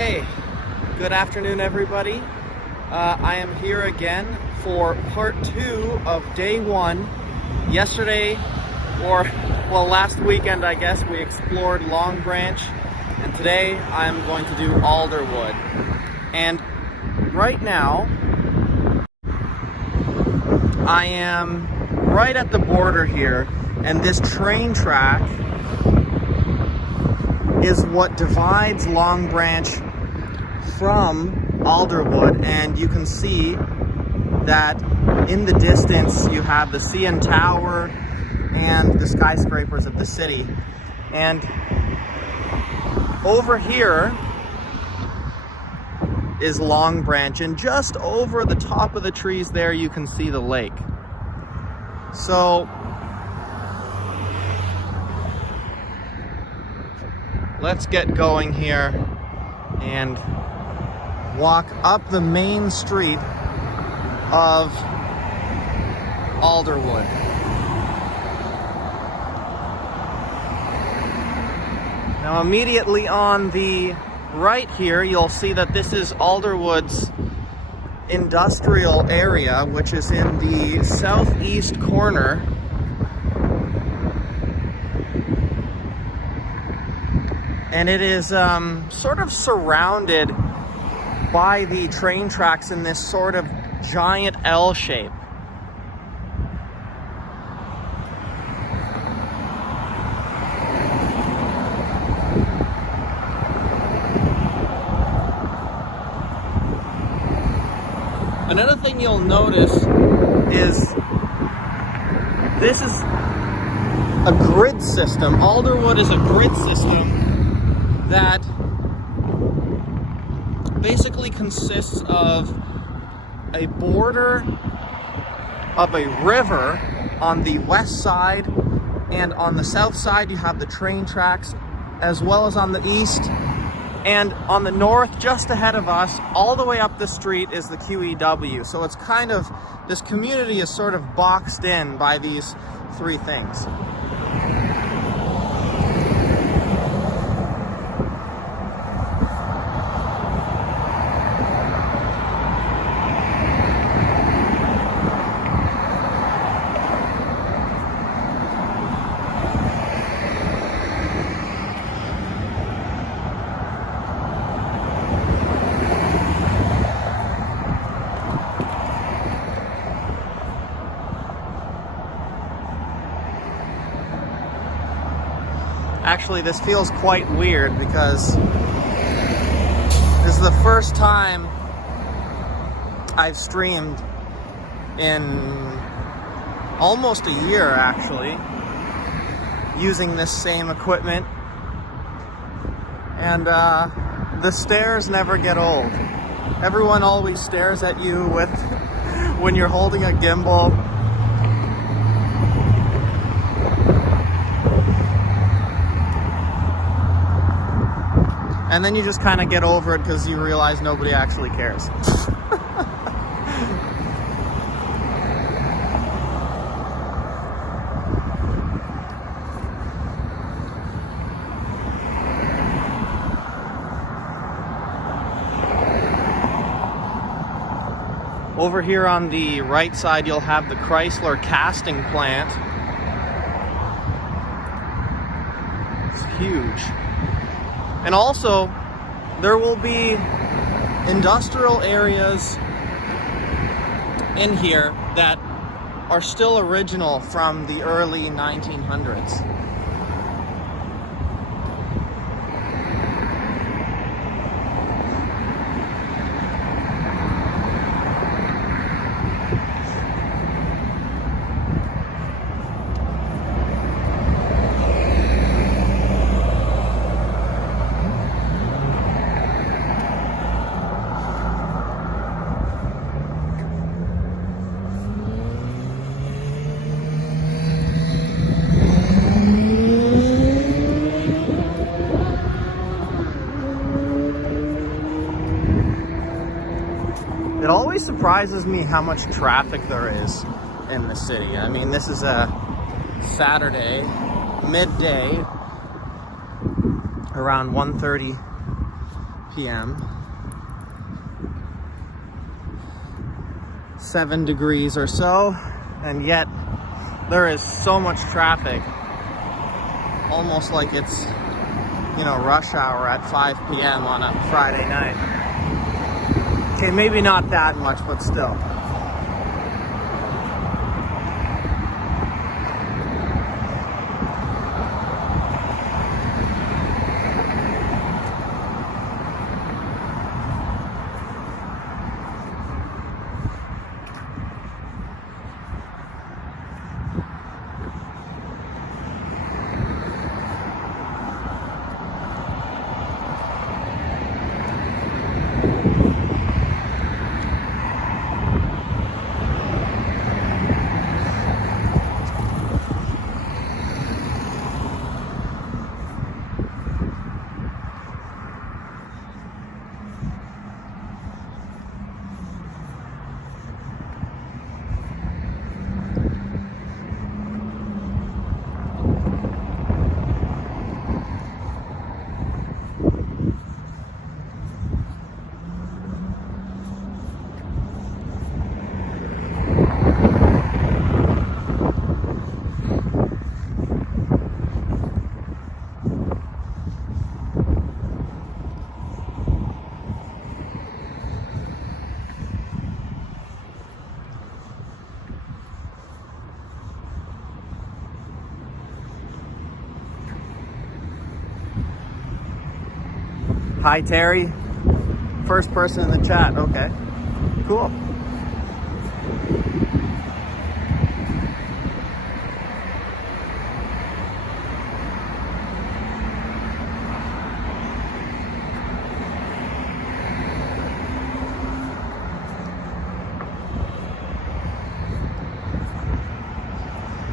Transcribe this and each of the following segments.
Hey, good afternoon everybody. I am here again for part 2 of day 1. Yesterday, last weekend I guess, we explored Long Branch, and today I'm going to do Alderwood. And right now, I am right at the border here, and this train track is what divides Long Branch from Alderwood, and you can see that in the distance you have the CN Tower and the skyscrapers of the city. And over here is Long Branch, and just over the top of the trees there you can see the lake. So let's get going here and walk up the main street of Alderwood. Now immediately on the right here, you'll see that this is Alderwood's industrial area, which is in the southeast corner. And it is sort of surrounded by the train tracks in this sort of giant L shape. Another thing you'll notice is this is a grid system. Alderwood is a grid system that basically consists of a border of a river on the west side, and on the south side you have the train tracks, as well as on the east. And on the north, just ahead of us, all the way up the street, is the QEW. So it's kind of, this community is sort of boxed in by these three things. Actually, this feels quite weird because this is the first time I've streamed in almost a year, actually, using this same equipment. And the stares never get old. Everyone always stares at you when you're holding a gimbal. And then you just kind of get over it because you realize nobody actually cares. Over here on the right side, you'll have the Chrysler casting plant. It's huge. And also, there will be industrial areas in here that are still original from the early 1900s. It always surprises me how much traffic there is in the city. I mean, this is a Saturday, midday, around 1:30 p.m. 7 degrees or so, and yet there is so much traffic, almost like it's, you know, rush hour at 5 p.m. on a Friday night. Okay, maybe not that much, but still. Hi, Terry. First person in the chat. Okay, cool.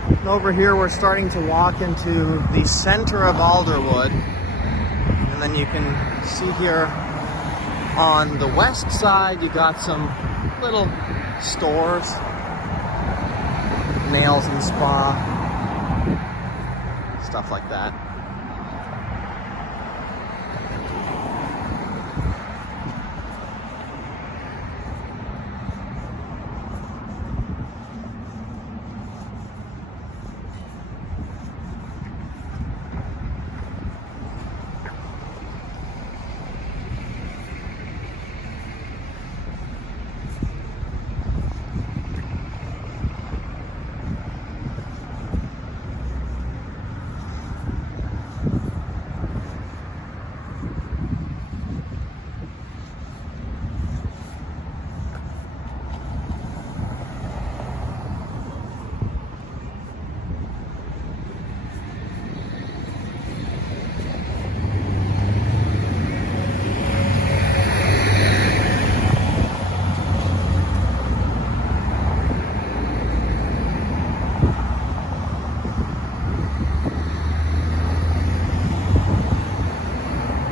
And over here, we're starting to walk into the center of Alderwood. And then you can see here on the west side, you got some little stores, nails and spa, stuff like that.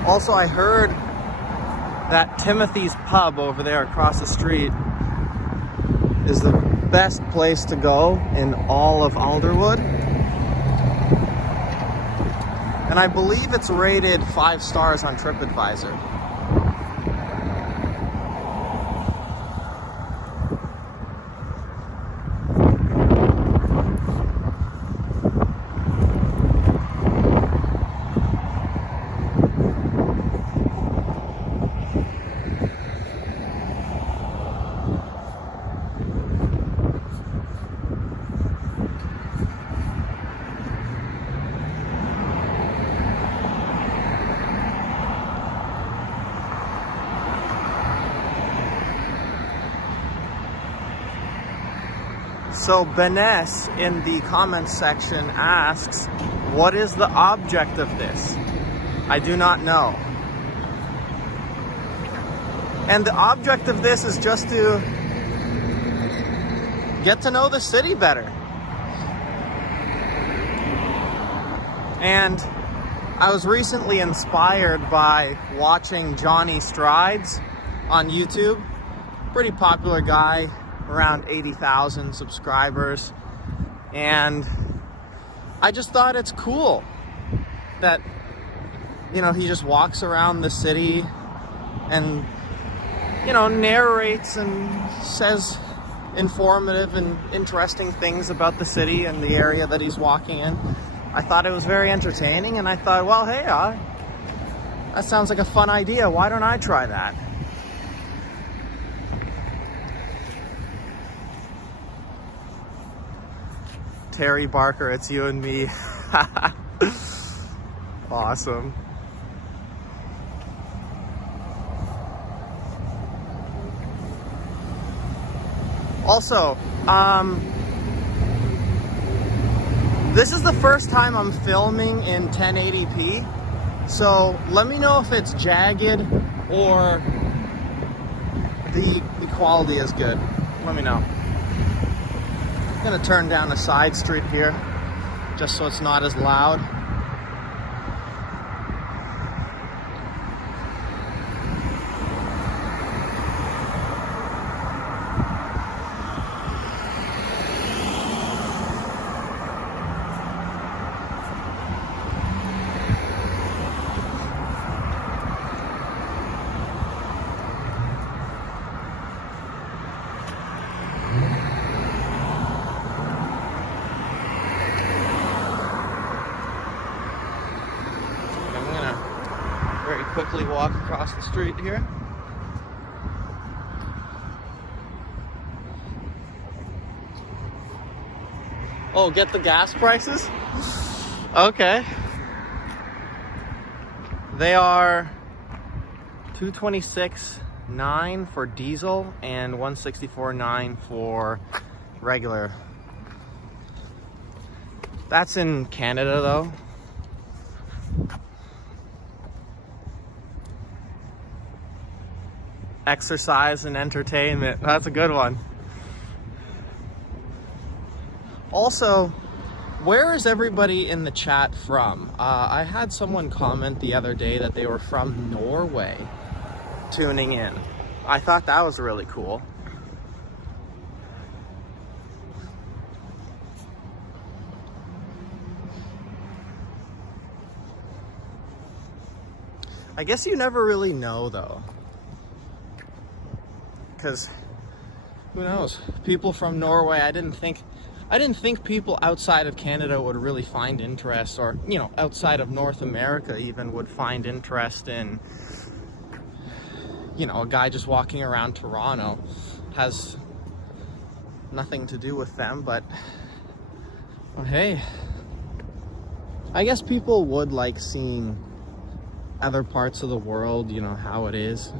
Also, I heard that Timothy's Pub over there across the street is the best place to go in all of Alderwood. And I believe it's rated 5 stars on TripAdvisor. So Benes in the comments section asks, what is the object of this? I do not know. And the object of this is just to get to know the city better. And I was recently inspired by watching Johnny Strides on YouTube. Pretty popular guy, around 80,000 subscribers. And I just thought it's cool that, you know, he just walks around the city and, you know, narrates and says informative and interesting things about the city and the area that he's walking in. I thought it was very entertaining, and I thought, well, hey, that sounds like a fun idea. Why don't I try that? Terry Barker, it's you and me. Awesome. Also, this is the first time I'm filming in 1080p, so let me know if it's jagged or the quality is good. Let me know. I'm gonna turn down a side street here, just so it's not as loud. Very quickly walk across the street here. Oh, get the gas prices? Okay. They are $226.9 for diesel and $164.9 for regular. That's in Canada though. Exercise and entertainment. That's a good one. Also, where is everybody in the chat from? I had someone comment the other day that they were from Norway tuning in. I thought that was really cool. I guess you never really know though. Because who knows? People from Norway, I didn't think people outside of Canada would really find interest, or, you know, outside of North America even would find interest in, you know, a guy just walking around Toronto. Has nothing to do with them, but well, hey, I guess people would like seeing other parts of the world, you know, how it is.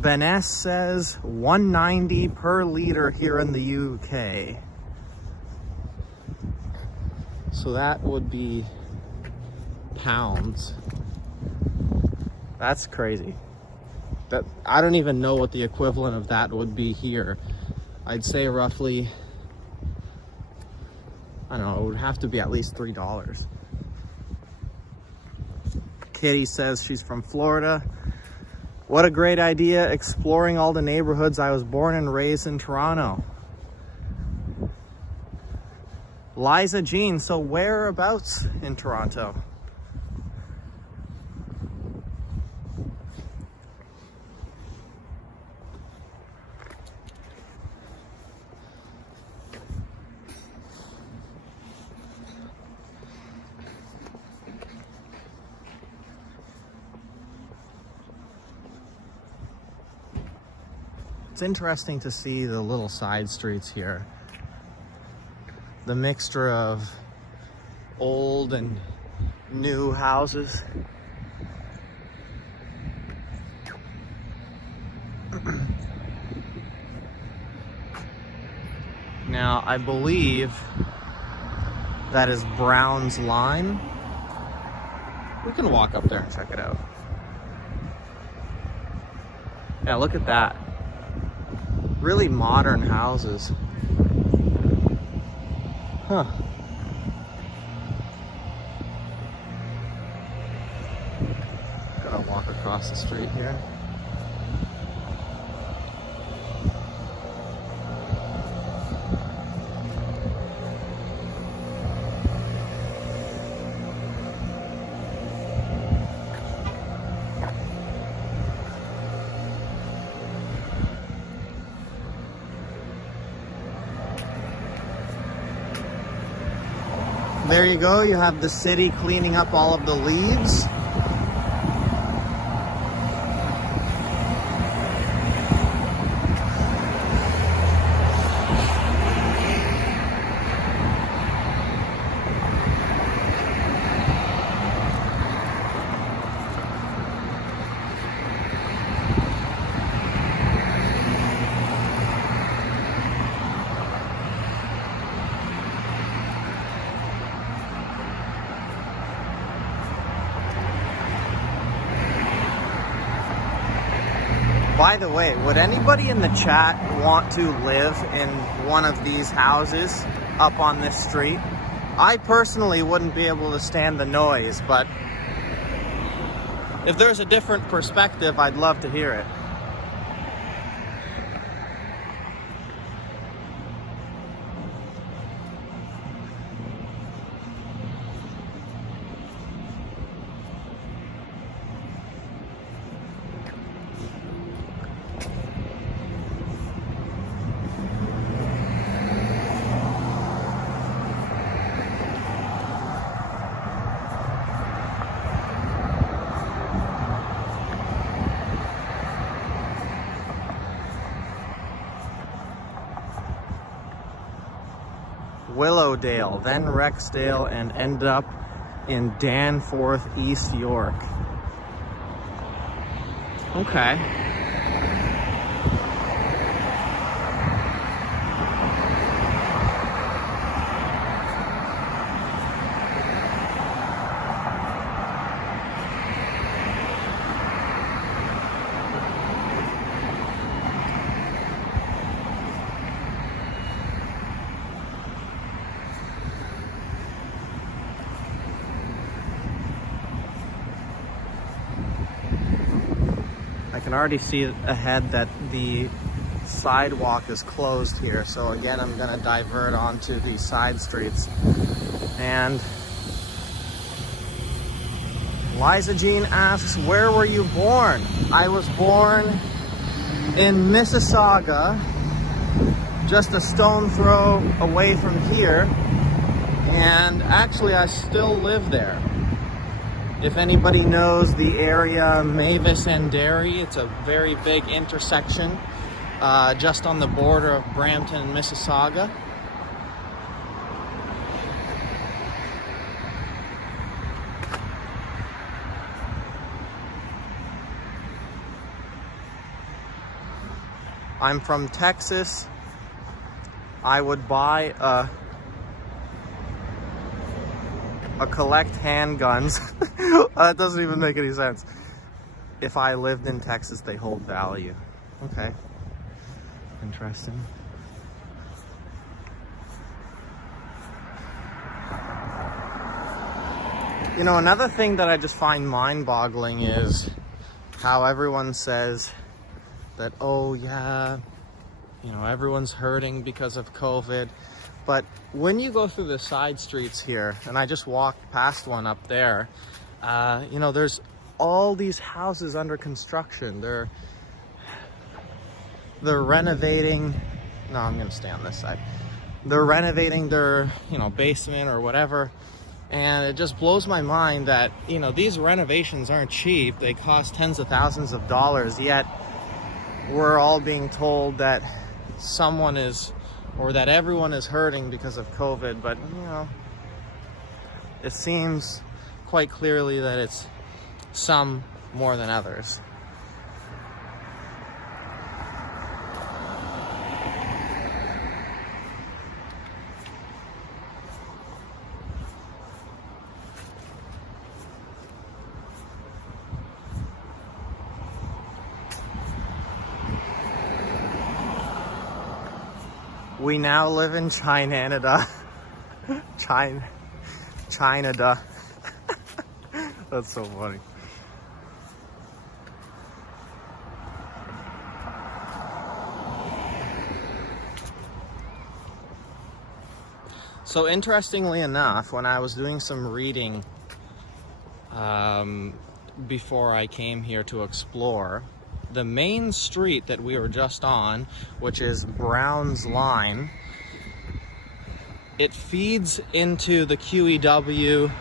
Benes says $1.90 per liter here in the UK. So that would be pounds. That's crazy. That, I don't even know what the equivalent of that would be here. I'd say roughly, I don't know, it would have to be at least $3. Kitty says she's from Florida. What a great idea, exploring all the neighborhoods. I was born and raised in Toronto. Liza Jean, so whereabouts in Toronto? It's interesting to see the little side streets here. The mixture of old and new houses. Now, I believe that is Brown's Lime. We can walk up there and check it out. Yeah, look at that. Really modern houses. Huh. Gotta walk across the street here. there you go. You have the city cleaning up all of the leaves. By the way, would anybody in the chat want to live in one of these houses up on this street? I personally wouldn't be able to stand the noise, but if there's a different perspective, I'd love to hear it. Willowdale, then Rexdale, and end up in Danforth, East York. Okay. I can already see ahead that the sidewalk is closed here, so again I'm gonna divert onto the side streets. And Liza Jean asks, where were you born? I was born in Mississauga, just a stone throw away from here, and actually I still live there. If anybody knows the area Mavis and Derry, it's a very big intersection just on the border of Brampton and Mississauga. I'm from Texas. I would buy collect handguns. That doesn't even make any sense. If I lived in Texas, they hold value. Okay. Interesting. You know, another thing that I just find mind-boggling is how everyone says that, oh yeah, you know, everyone's hurting because of COVID. But when you go through the side streets here, and I just walked past one up there, you know, there's all these houses under construction. They're renovating. No, I'm gonna stay on this side. They're renovating their, you know, basement or whatever. And it just blows my mind that, you know, these renovations aren't cheap. They cost tens of thousands of dollars, yet we're all being told that someone is, or that everyone is hurting because of COVID. But, you know, it seems quite clearly that it's some more than others. We now live in China-da. China-da. That's so funny. So interestingly enough, when I was doing some reading before I came here to explore, the main street that we were just on, which is Brown's Line, it feeds into the QEW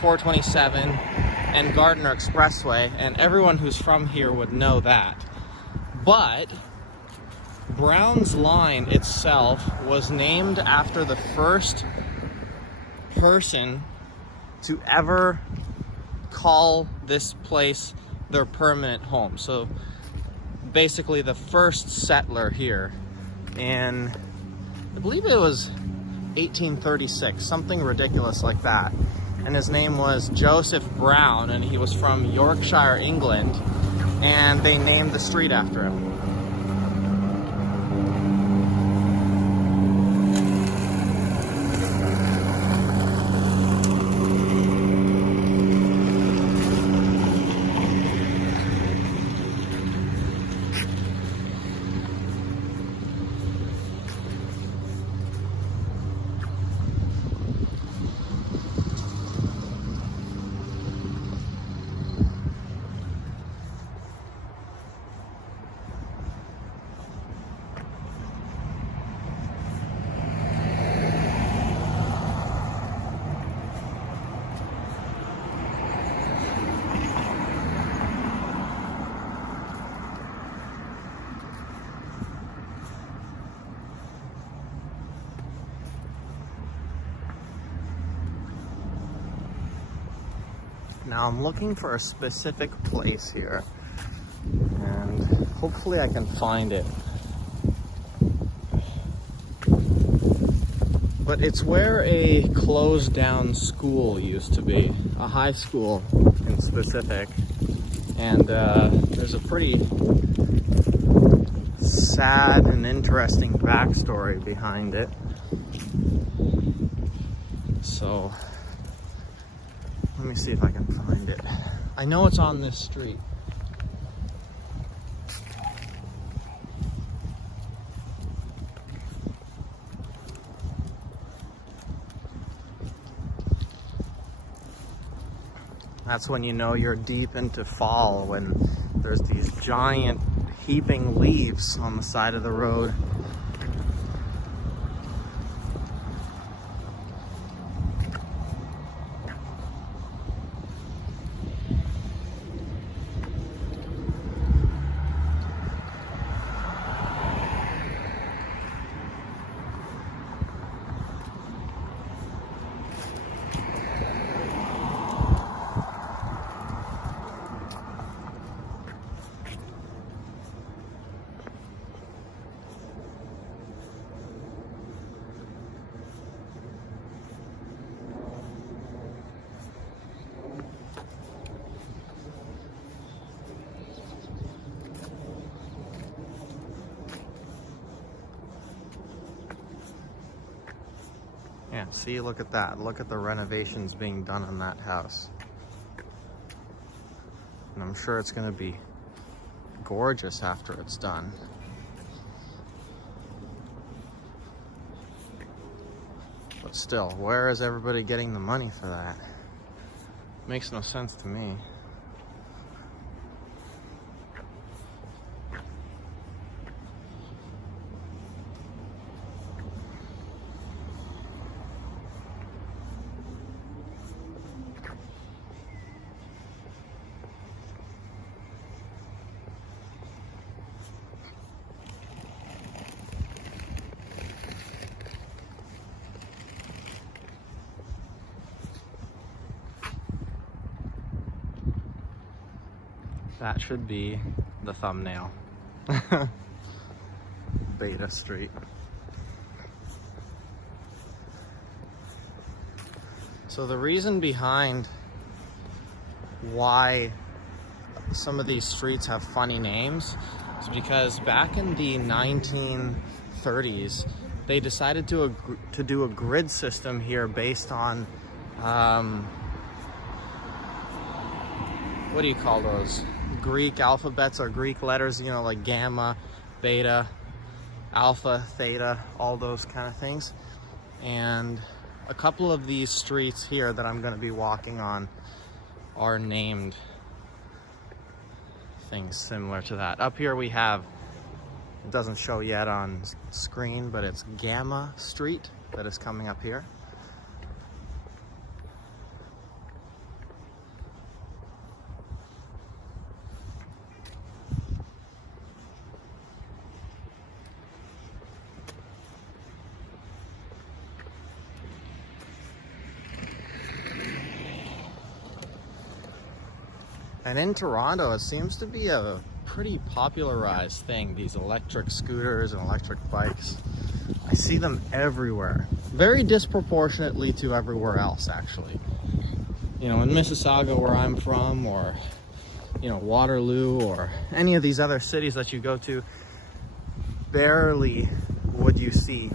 427 and Gardner Expressway, and everyone who's from here would know that. But Brown's Line itself was named after the first person to ever call this place their permanent home. So basically the first settler here in, I believe it was 1836, something ridiculous like that. And his name was Joseph Brown, and he was from Yorkshire, England, and they named the street after him. Now I'm looking for a specific place here, and hopefully I can find it. But it's where a closed down school used to be, a high school in specific. And there's a pretty sad and interesting backstory behind it. So let me see if I can find it. I know it's on this street. That's when you know you're deep into fall, when there's these giant heaping leaves on the side of the road. Yeah, see, look at that. Look at the renovations being done on that house. And I'm sure it's going to be gorgeous after it's done. But still, where is everybody getting the money for that? Makes no sense to me. That should be the thumbnail. Beta Street. So the reason behind why some of these streets have funny names is because back in the 1930s, they decided to do a grid system here based on, what do you call those? Greek alphabets or Greek letters, you know, like gamma, beta, alpha, theta, all those kind of things. And a couple of these streets here that I'm going to be walking on are named things similar to that. Up here we have, it doesn't show yet on screen, but it's Gamma Street. that is coming up here. And in Toronto, it seems to be a pretty popularized thing, these electric scooters and electric bikes. I see them everywhere, very disproportionately to everywhere else, actually. You know, in Mississauga, where I'm from, or, you know, Waterloo, or any of these other cities that you go to, barely would you see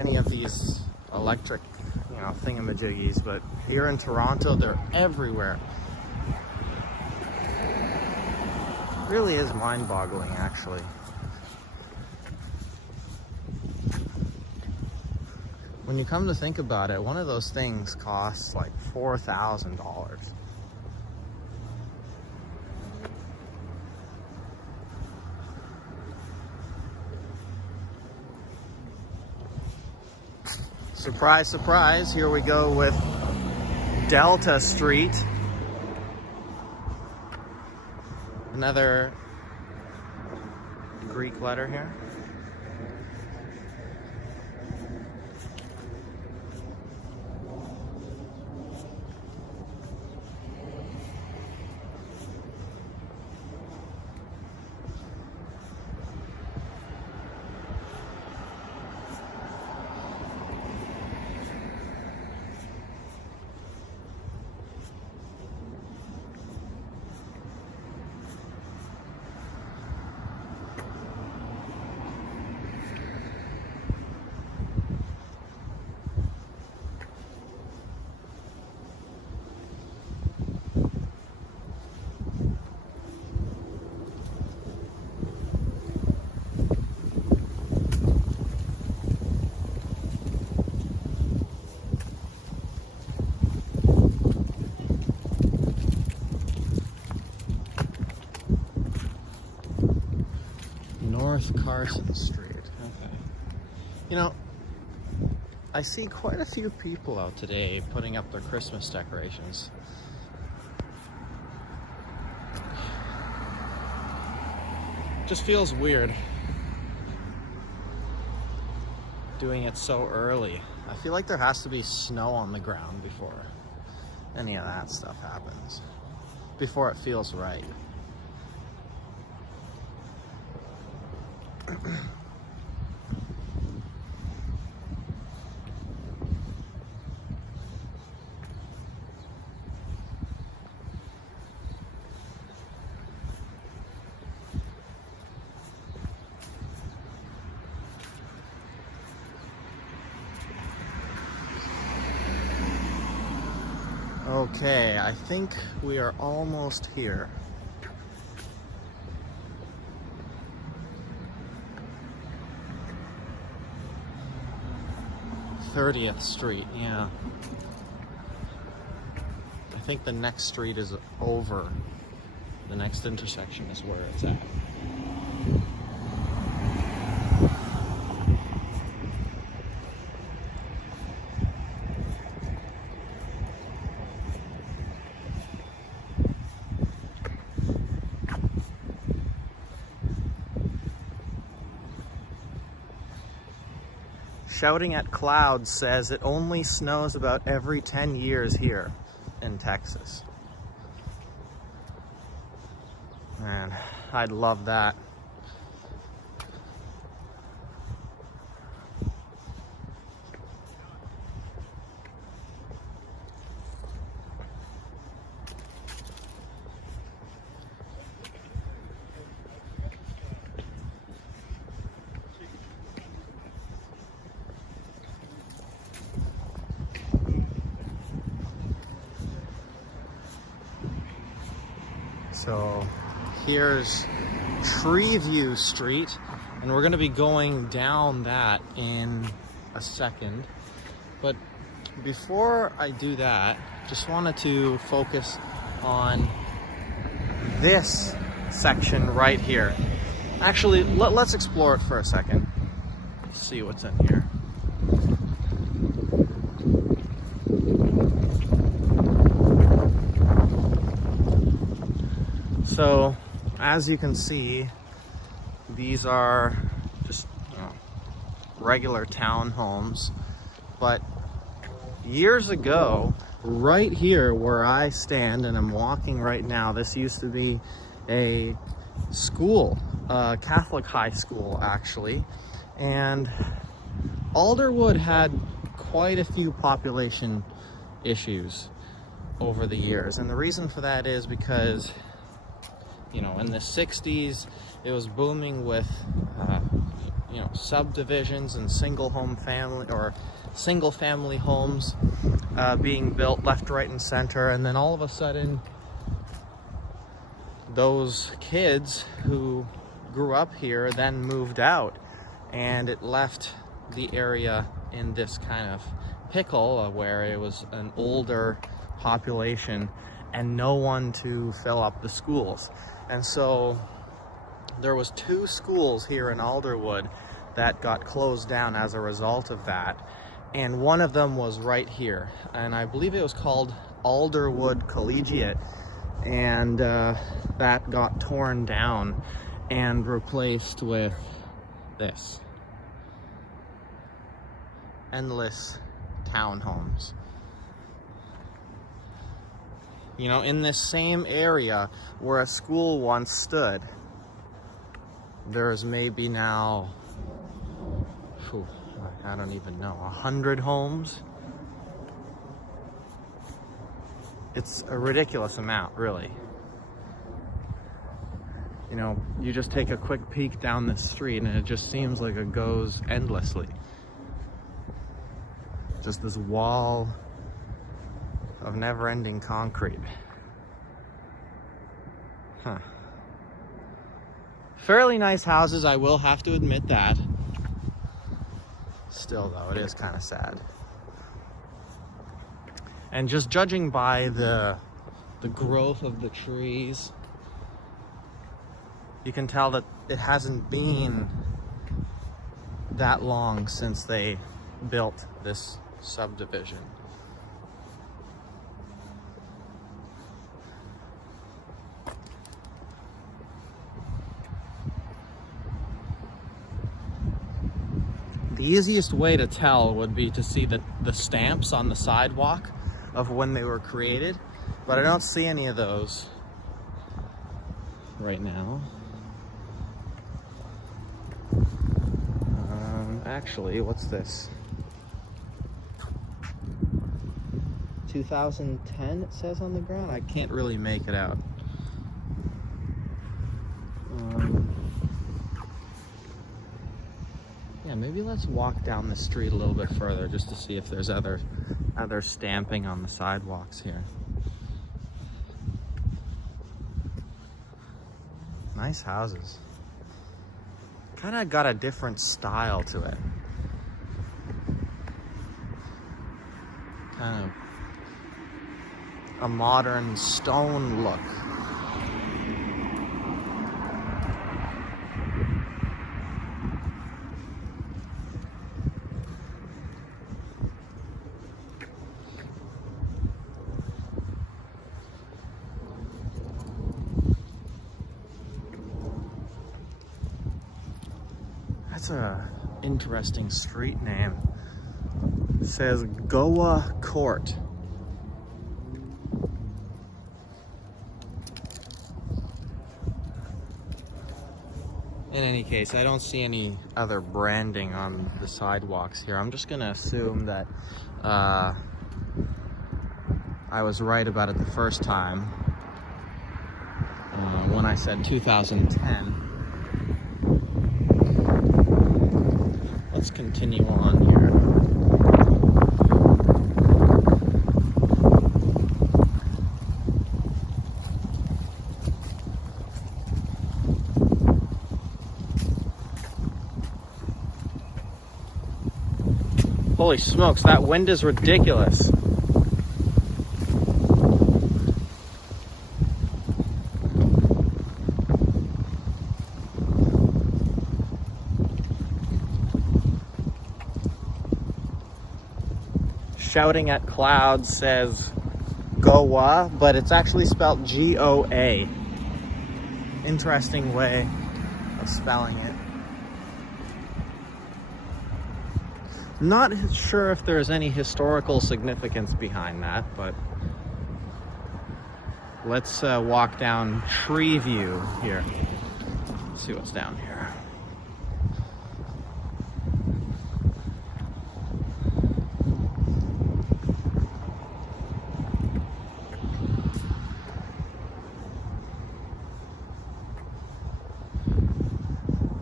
any of these electric, you know, thingamajiggies. But here in Toronto, they're everywhere. Really is mind-boggling, actually. When you come to think about it, one of those things costs like $4,000. Surprise, surprise, here we go with Delta Street. Another Greek letter here. North Carson Street. Okay. You know, I see quite a few people out today putting up their Christmas decorations. Just feels weird doing it so early. I feel like there has to be snow on the ground before any of that stuff happens, before it feels right. Okay, I think we are almost here. "30th Street, yeah. I think the next street is over. The next intersection is where it's at. Shouting at Clouds says it only snows about every 10 years here in Texas. Man, I'd love that. So here's Treeview Street, and we're going to be going down that in a second. But before I do that, just wanted to focus on this section right here. Actually, let's explore it for a second. See what's in here. So as you can see, these are just, you know, regular townhomes, but years ago, right here where I stand and I'm walking right now, this used to be a school, a Catholic high school actually, and Alderwood had quite a few population issues over the years, and the reason for that is because, you know, in the 60s it was booming with you know, subdivisions and single family homes being built left, right, and center, and then all of a sudden those kids who grew up here then moved out, and it left the area in this kind of pickle where it was an older population and no one to fill up the schools. And so there was 2 schools here in Alderwood that got closed down as a result of that, and one of them was right here, and I believe it was called Alderwood Collegiate, and that got torn down and replaced with this. Endless townhomes. You know, in this same area where a school once stood, there's maybe now, I don't even know, 100 homes. It's a ridiculous amount, really. You know, you just take a quick peek down the street and it just seems like it goes endlessly. Just this wall of never-ending concrete. Huh. Fairly nice houses, I will have to admit that. Still though, it is kind of sad. And just judging by the growth of the trees, you can tell that it hasn't been that long since they built this subdivision. The easiest way to tell would be to see the stamps on the sidewalk of when they were created, but I don't see any of those right now. Actually, what's this? 2010 it says on the ground. I can't really make it out. Yeah, maybe let's walk down the street a little bit further just to see if there's other stamping on the sidewalks here. Nice houses. Kind of got a different style to it. Kind of a modern stone look. That's a interesting street name. It says Goa Court. In any case, I don't see any other branding on the sidewalks here. I'm just gonna assume that I was right about it the first time when I said 2010. Let's continue on here. Holy smokes, that wind is ridiculous. Shouting at Clouds says Goa, but it's actually spelled G-O-A. interesting way of spelling it. Not sure if there's any historical significance behind that, but let's walk down Tree View here. Let's see what's down here.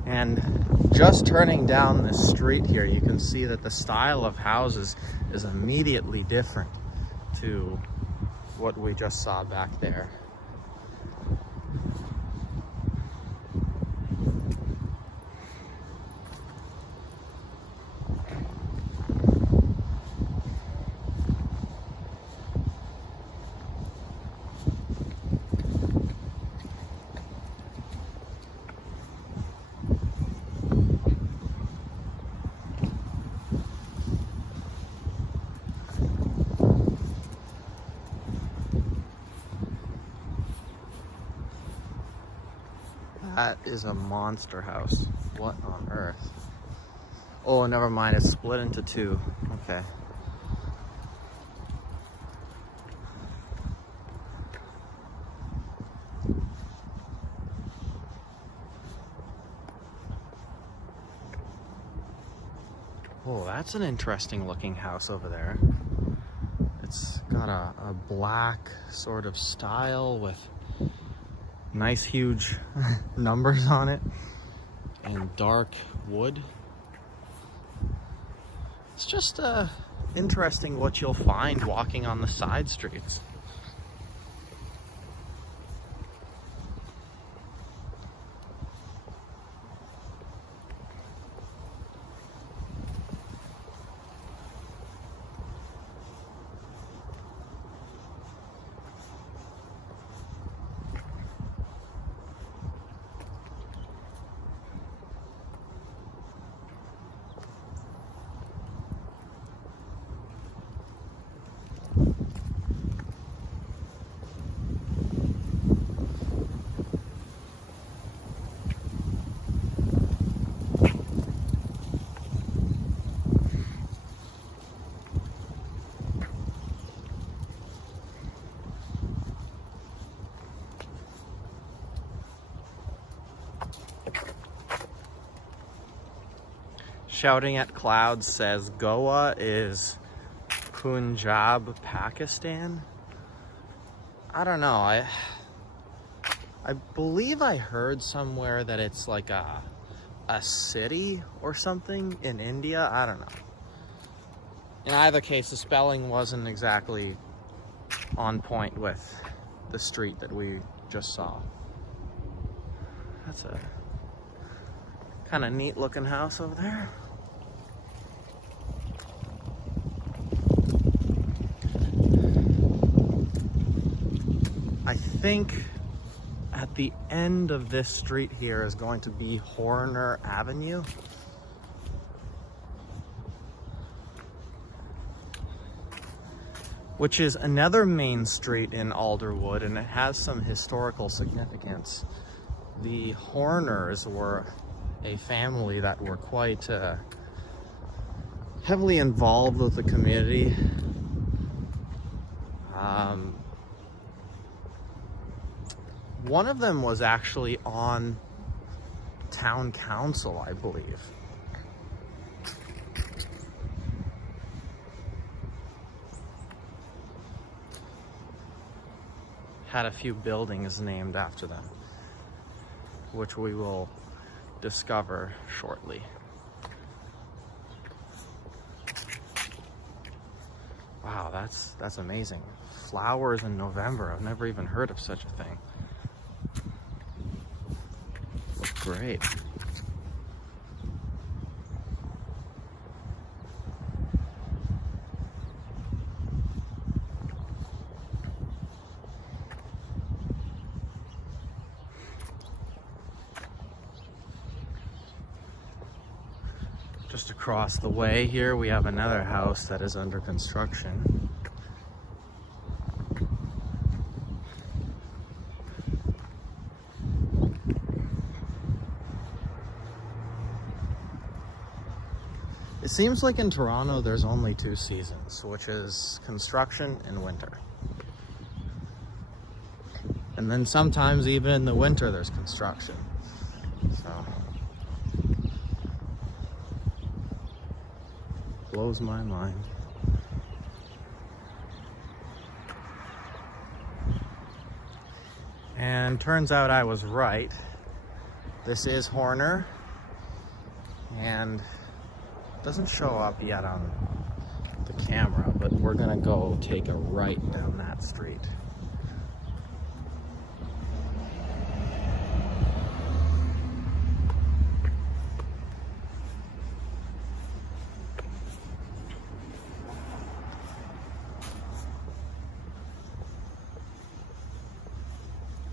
And just turning down this street here, you can see that the style of houses is immediately different to what we just saw back there. That is a monster house. What on earth? Oh, never mind. It's split into two. Okay. Oh, that's an interesting looking house over there. It's got a black sort of style with nice huge numbers on it and dark wood. It's just interesting what you'll find walking on the side streets. Shouting at Clouds says Goa is Punjab, Pakistan. I don't know. I believe I heard somewhere that it's like a city or something in India. I don't know. In either case, the spelling wasn't exactly on point with the street that we just saw. That's a kind of neat looking house over there. I think at the end of this street here is going to be Horner Avenue. Which is another main street in Alderwood, and it has some historical significance. The Horners were a family that were quite heavily involved with the community. One of them was actually on town council, I believe. Had a few buildings named after them, which we will discover shortly. Wow, that's amazing. Flowers in November. I've never even heard of such a thing. Great. Just across the way here, we have another house that is under construction. seems like in Toronto there's only 2 seasons, which is construction and winter. And then sometimes even in the winter there's construction. So blows my mind. And turns out I was right. This is Horner, and it doesn't show up yet on the camera, but we're gonna go take a right down that street.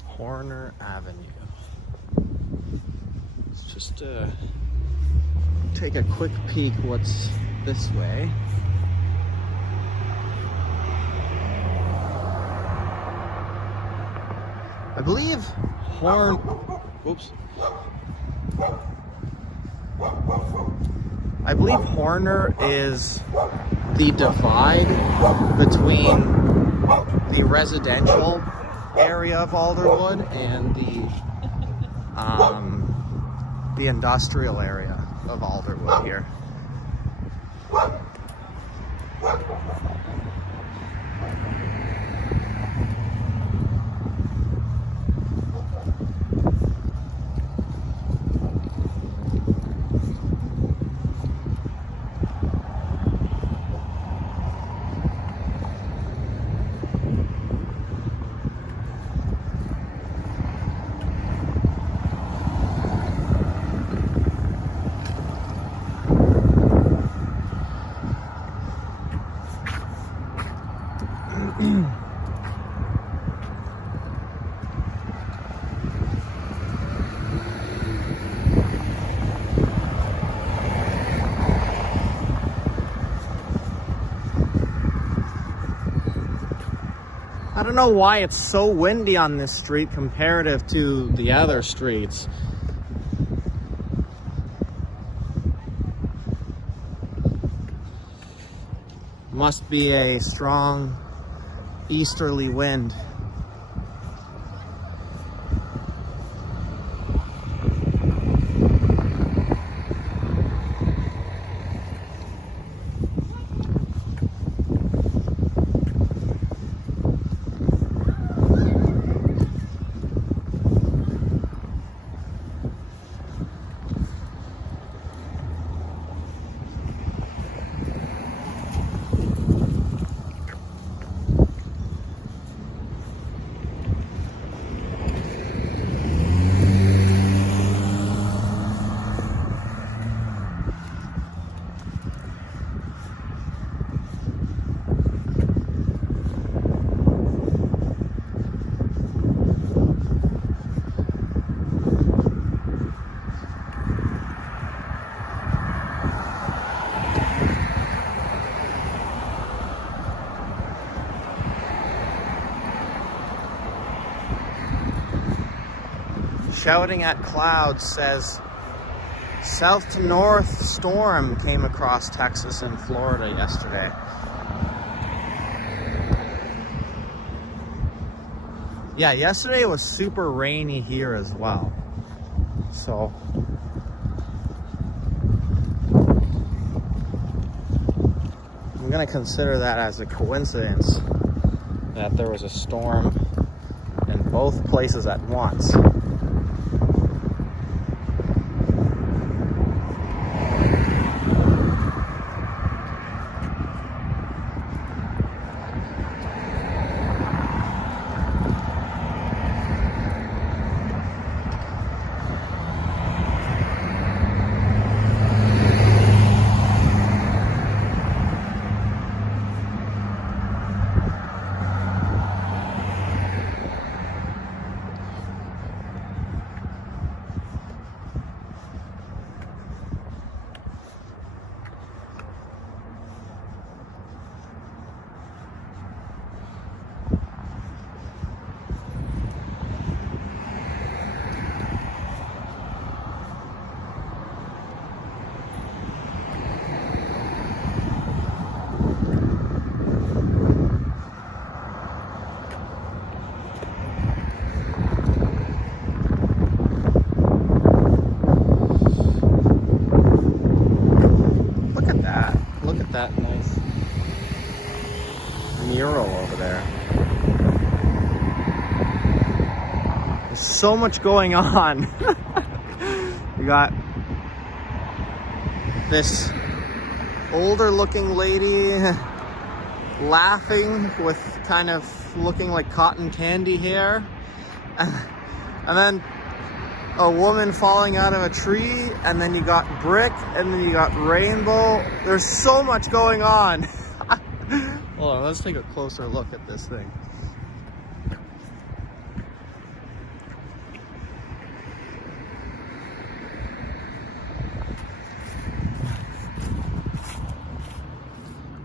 Horner Avenue. Let's just take a quick peek what's this way. I believe I believe Horner is the divide between the residential area of Alderwood and the industrial area of Alderwood here. I don't know why it's so windy on this street comparative to the other streets. Must be a strong easterly wind. Shouting at Clouds says south to north storm came across Texas and Florida yesterday. Yeah, yesterday was super rainy here as well. So I'm gonna consider that as a coincidence that there was a storm in both places at once. mural over there. There's so much going on. You got this older looking lady laughing with kind of looking like cotton candy hair. And then a woman falling out of a tree, and then you got brick, and then you got rainbow. There's so much going on. Hold on, let's take a closer look at this thing.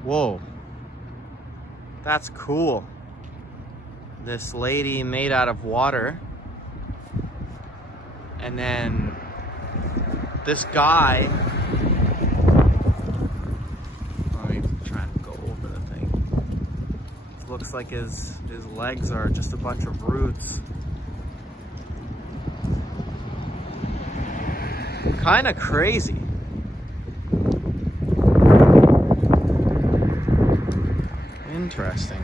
Whoa, that's cool. This lady made out of water. And then this guy, let me try and go over the thing. It looks like his legs are just a bunch of roots. Kind of crazy. Interesting.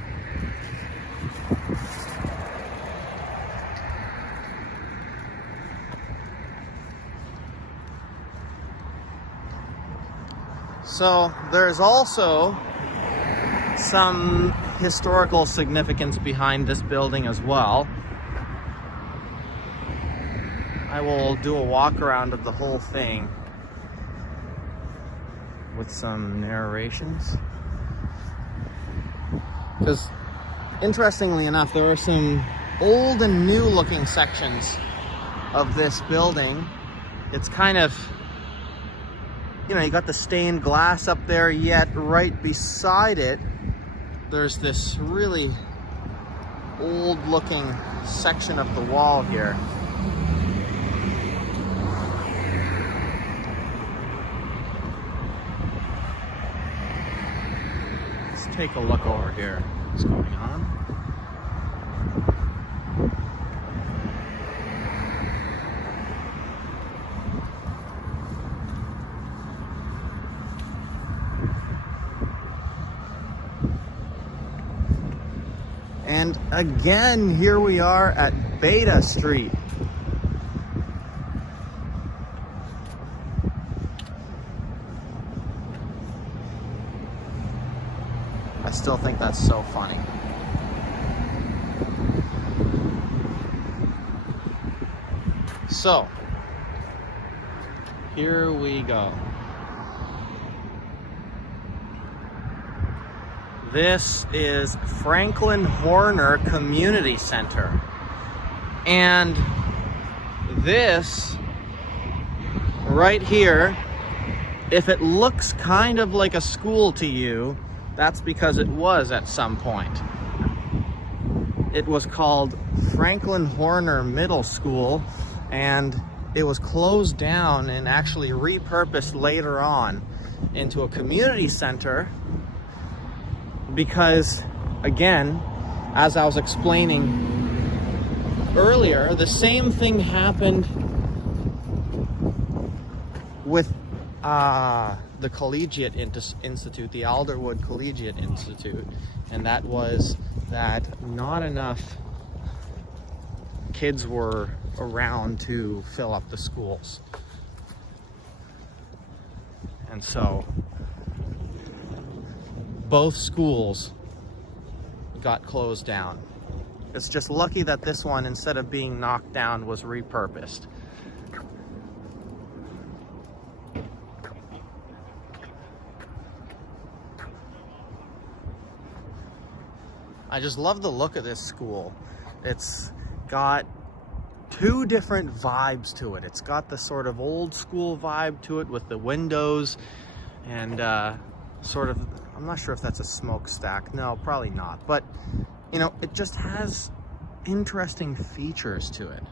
So there's also some historical significance behind this building as well. I will do a walk around of the whole thing with some narrations. Because interestingly enough, there are some old and new looking sections of this building. It's kind of, you know, you got the stained glass up there, yet right beside it, there's this really old looking section of the wall here. Let's take a look over here. What's going on? And again, here we are at Beta Street. I still think that's so funny. So, here we go. This is Franklin Horner Community Center. And this right here, if it looks kind of like a school to you, that's because it was at some point. It was called Franklin Horner Middle School, and it was closed down and actually repurposed later on into a community center because, again, as I was explaining earlier, the same thing happened with the Collegiate Institute, the Alderwood Collegiate Institute, and that was that not enough kids were around to fill up the schools. And so both schools got closed down. It's just lucky that this one, instead of being knocked down, was repurposed. I just love the look of this school. It's got two different vibes to it. It's got the sort of old school vibe to it with the windows and sort of, I'm not sure if that's a smokestack. No, probably not. But, you know, it just has interesting features to it.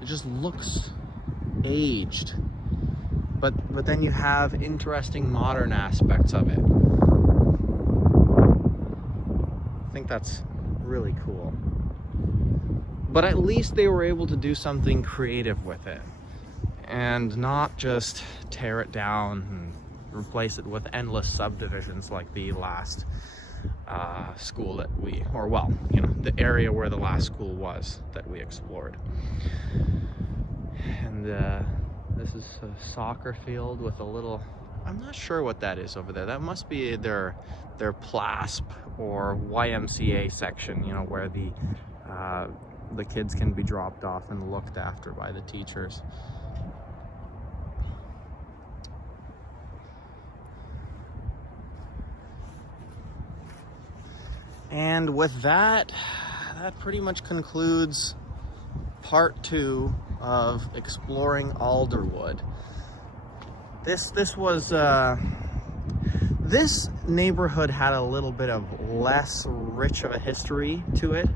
It just looks aged. But then you have interesting modern aspects of it. I think that's really cool. But at least they were able to do something creative with it and not just tear it down and replace it with endless subdivisions like the last school that we, or well, you know, the area where the last school was that we explored. And this is a soccer field with a little, I'm not sure what that is over there. That must be their PLASP or YMCA section, you know, where the kids can be dropped off and looked after by the teachers. And with that, that pretty much concludes part 2 of exploring Alderwood. This neighborhood had a little bit of less rich of a history to it,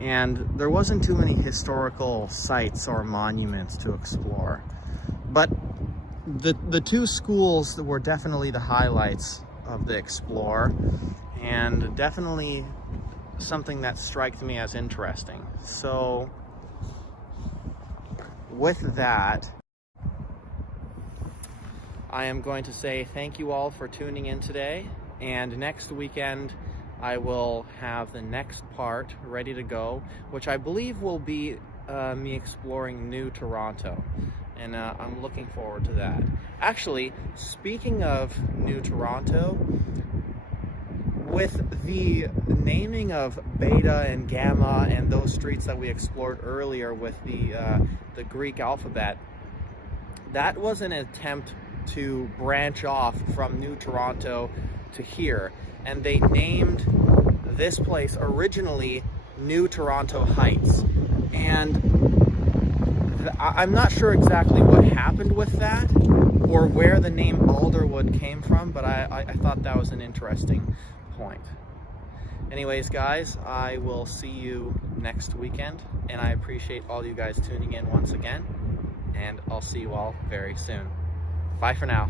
and there wasn't too many historical sites or monuments to explore. But the 2 schools were definitely the highlights of the explore, and definitely something that struck me as interesting. So with that, I am going to say thank you all for tuning in today, and next weekend I will have the next part ready to go, which I believe will be me exploring New Toronto, and I'm looking forward to that. Actually, speaking of New Toronto, with the naming of Beta and Gamma and those streets that we explored earlier with the Greek alphabet, that was an attempt to branch off from New Toronto to here, and they named this place originally New Toronto Heights, and I'm not sure exactly what happened with that or where the name Alderwood came from, but I thought that was an interesting point. Anyways, guys, I will see you next weekend, and I appreciate all you guys tuning in once again, and I'll see you all very soon. Bye for now.